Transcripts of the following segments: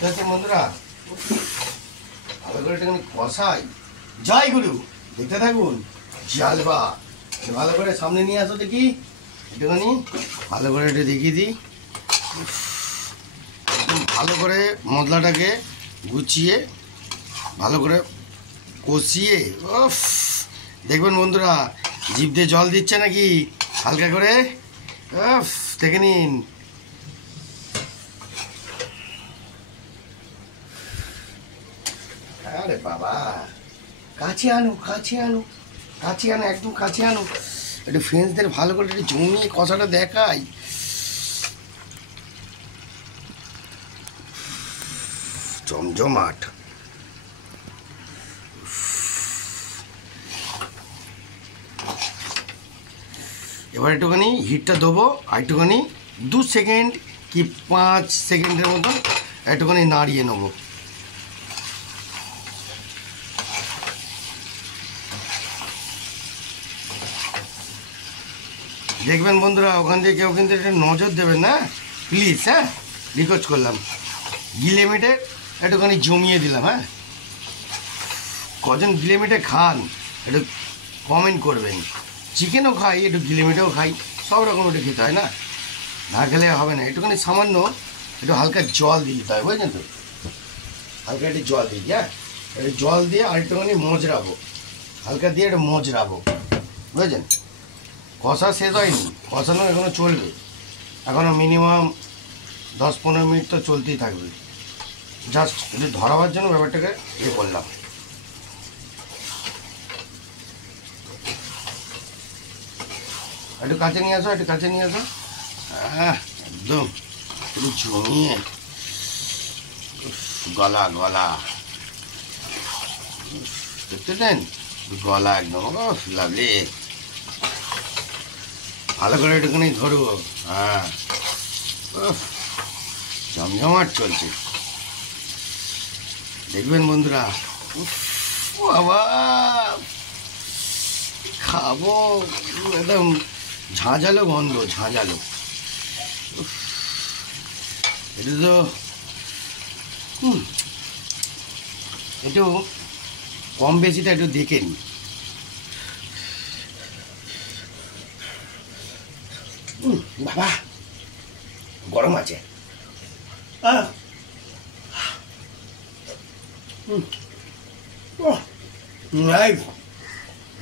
দেখতে পাচ্ছেন বন্ধুরা, ভালো করে একটুখানি কষাই। জয় গুরু, দেখতে থাকুন। জালবা ভালো করে সামনে নিয়ে আসো দেখি, একটুখানি ভালো করে একটু দেখিয়ে দিই। ভালো করে মশলাটাকে গুছিয়ে ভালো করে কষিয়ে দেখবেন বন্ধুরা, জিভ দিয়ে জল দিচ্ছে নাকি হালকা করে। দেখে নিন। আরে বাবা, কাছে আনো, কাছে আনো, কাছে আনো, একদম কাছে আনো। একটু ফ্রেন্ডসদের ভালো করে একটু জমিয়ে কষাটা দেখাই। জমজমাট। এবার একটুখানি হিটটা দেবো, আর একটুখানি 2 সেকেন্ড কি 5 সেকেন্ডের মতো একটুখানি নাড়িয়ে নেবো। দেখবেন বন্ধুরা, ওখান থেকে কেউ কিন্তু একটা নজর দেবেন না প্লিজ, হ্যাঁ, রিকোয়েস্ট করলাম। গিলে মিটে একটুখানি জমিয়ে দিলাম। হ্যাঁ, কজন গিলে মিটে খান একটু কমেন্ট করবেন। চিকেনও খাই, একটু গিলে মিটেও খাই, সব রকম একটু খেতে হয় না, না খেলে হবে না। একটুখানি সামান্য একটু হালকা জল দিয়ে দিতে হয়, বুঝলেন তো? হালকা একটু জল দিই, হ্যাঁ, একটু জল দিয়ে আর একটুখানি মজরাবো, হালকা দিয়ে একটু মজরাবো, বুঝলেন? কষা শেষ হয়নি, কষানো এখনও চলবে, এখনও মিনিমাম 10-15 মিনিট তো চলতেই থাকবে। জাস্ট একটু ধরাবার জন্য ব্যাপারটাকে ইয়ে করলাম। একটু কাছে নিয়ে আসো, একটু কাছে নিয়ে আসো। হ্যাঁ, একদম একটু জমিয়ে গলা গলা দেখতে দেন, গলা একদম লাভলি। ভালো করে একটুখানি ধরবো। হ্যাঁ, জমজমাট চলছে, দেখবেন বন্ধুরা। বাবা, খাবো, একদম ঝাঁঝালো গন্ধ, ঝাঁঝালো। এটা তো একটু কম বেশিটা একটু দেখে নি। বাবা, গরম আছে।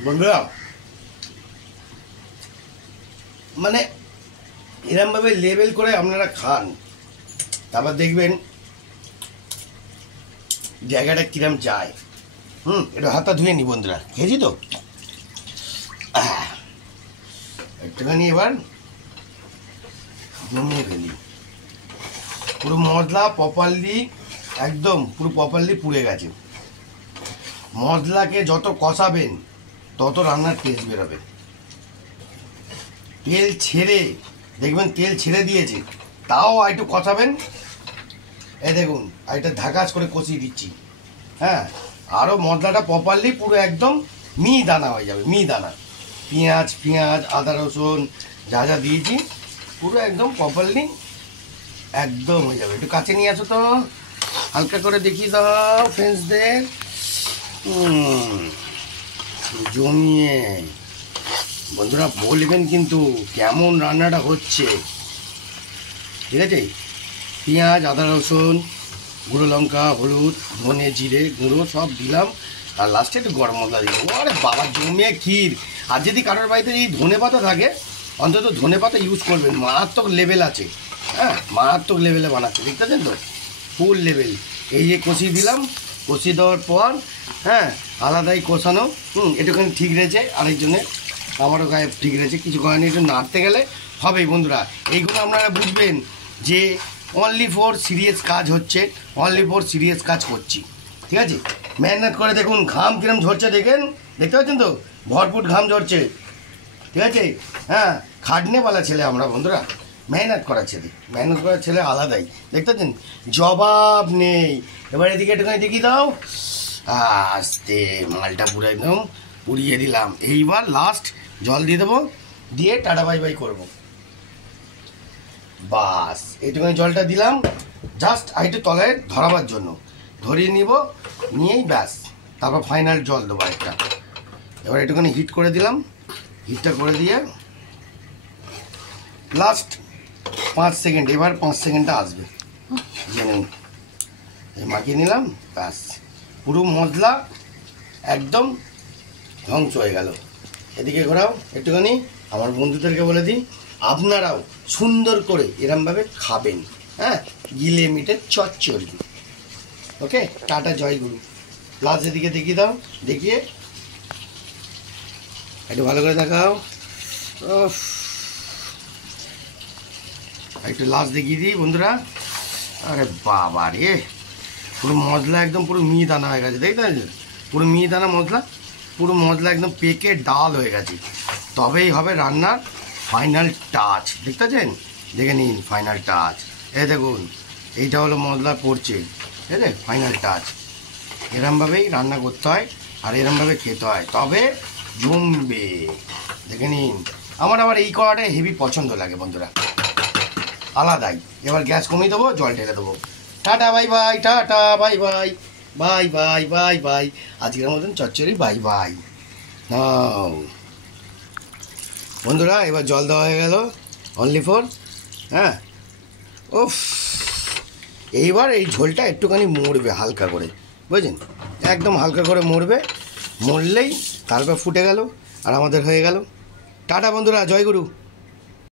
বন্ধুরা, মানে এরমভাবে লেবেল করে আপনারা খান, তারপর দেখবেন জায়গাটা কিরম যায়। একটু হাতটা ধুয়ে নি বন্ধুরা, খেয়েছি তো। একটুখানি এবার জমিয়ে ফেলি। পুরো মশলা প্রপারলি, একদম পুরো প্রপারলি পুড়ে গেছে। মশলাকে যত কষাবেন তত রান্নার টেস্ট বেরোবে। তেল ছেড়ে দেখবেন, তেল ছেড়ে দিয়েছে, তাও একটু কষাবেন। এই দেখুন, এটা ঢাকাস করে কষিয়ে দিচ্ছি। হ্যাঁ, আরও মশলাটা প্রপারলি পুরো একদম মিহিদানা হয়ে যাবে, মিহিদানা। পেঁয়াজ পেঁয়াজ আদা রসুন যা যা দিয়েছি পুরো একদম প্রপারলি একদম হয়ে যাবে। একটু কাছে নিয়ে আসো তো, হালকা করে দেখিয়ে দাও ফ্রেন্ডসদের। জমিয়ে বন্ধুরা বলবেন কিন্তু কেমন রান্নাটা হচ্ছে, ঠিক আছে? পেঁয়াজ আদা রসুন গুঁড়ো লঙ্কা হলুদ ধনে জিরে গুঁড়ো সব দিলাম, আর লাস্টে একটু গরম মশলা দিলাম। আরে বাবা, জমিয়ে ক্ষীর। আর যদি কারোর বাড়িতে এই ধনে পাতা থাকে, অন্তত ধনে পাতা ইউজ করবেন, মারাত্মক লেভেল আছে। হ্যাঁ, মারাত্মক লেভেলে বানাচ্ছে, দেখতে পাচ্ছেন তো, ফুল লেভেল। এই যে কষিয়ে দিলাম, কষিয়ে দেওয়ার পর হ্যাঁ আলাদাই কষানো। একটুখানি ঠিক রয়েছে, আরেকজনে আমারও গায়ে ঠিক রয়েছে, কিছু করেনি, একটু নাড়তে গেলে হবেই। বন্ধুরা, এইগুলো আপনারা বুঝবেন যে অনলি ফর সিরিয়াস কাজ হচ্ছে, অনলি ফর সিরিয়াস কাজ করছি, ঠিক আছে? মেহনত করে দেখুন, ঘাম কিরম ঝরছে দেখেন, দেখতে পাচ্ছেন তো, ভরপুর ঘাম ঝরছে, ঠিক আছে? হ্যাঁ, খাটনেওয়ালা ছেলে আমরা বন্ধুরা, মেহনত করা ছেলে, মেহনত করা ছেলে আলাদাই, দেখতে পাচ্ছেন, জবাব নেই। এবার এদিকে একটুখানি দেখিয়ে দাও, আস্তে মালটা পুরো একদম পুড়িয়ে দিলাম। এইবার লাস্ট জল দিয়ে দেবো, দিয়ে টাটা বাই বাই করবো। বাস, এইটুখানি জলটা দিলাম, জাস্ট একটু তলায় ধরাবার জন্য ধরিয়ে নিব, নিয়েই ব্যাস। তারপর ফাইনাল জল দেবো একটা। এবার একটুখানি হিট করে দিলাম, হিটটা করে দিয়ে লাস্ট 5 সেকেন্ড, এবার 5 সেকেন্ডটা আসবে জেনে নিন। এই মাখিয়ে নিলাম, ব্যাস পুরো মশলা একদম ধ্বংস হয়ে গেল। এদিকে ঘোরাও একটুখানি। আমার বন্ধুদেরকে বলে দিই আপনারাও সুন্দর করে এরমভাবে খাবেন, হ্যাঁ, গিলে মিটে চচ্চড়ি। ওকে, টাটা, জয় গুরু। লাস্ট এদিকে দেখিয়ে দাও, দেখিয়ে একটু ভালো করে দেখাও। একটু লাস্ট দেখিয়ে দিই বন্ধুরা। আরে বাবা রে, পুরো মশলা একদম পুরো মিহিদানা হয়ে গেছে, দেখতে পাচ্ছেন? পুরো মিহিদানা মশলা, পুরো মশলা একদম পেকে ডাল হয়ে গেছে। তবেই হবে রান্নার ফাইনাল টাচ, দেখতে পাচ্ছেন? দেখে নিন ফাইনাল টাচ। এই দেখুন, এইটা হলো মশলা পড়ছে, ঠিক আছে? Final touch. এরমভাবেই রান্না করতে হয় আর এরমভাবে খেতে হয়, তবে জমবে। দেখে নিন। আমার আবার এই কড়াটাই হেভি পছন্দ লাগে বন্ধুরা, আলাদাই। এবার গ্যাস কমিয়ে দেবো, জল ঢেলে দেবো। Tata bye bye, tata bye bye, bye bye bye bye. আজকের মতন চচ্চড়ি বাই বাই। নাও বন্ধুরা, এবার জল দেওয়া হয়ে গেল অনলি ফর, হ্যাঁ। ওফ, এইবার এই ঝোলটা একটুখানি মরবে হালকা করে, বুঝলেন? একদম হালকা করে মরবে, মরলেই তারপর ফুটে গেল আর আমাদের হয়ে গেল। টাটা বন্ধুরা, জয় গুরু।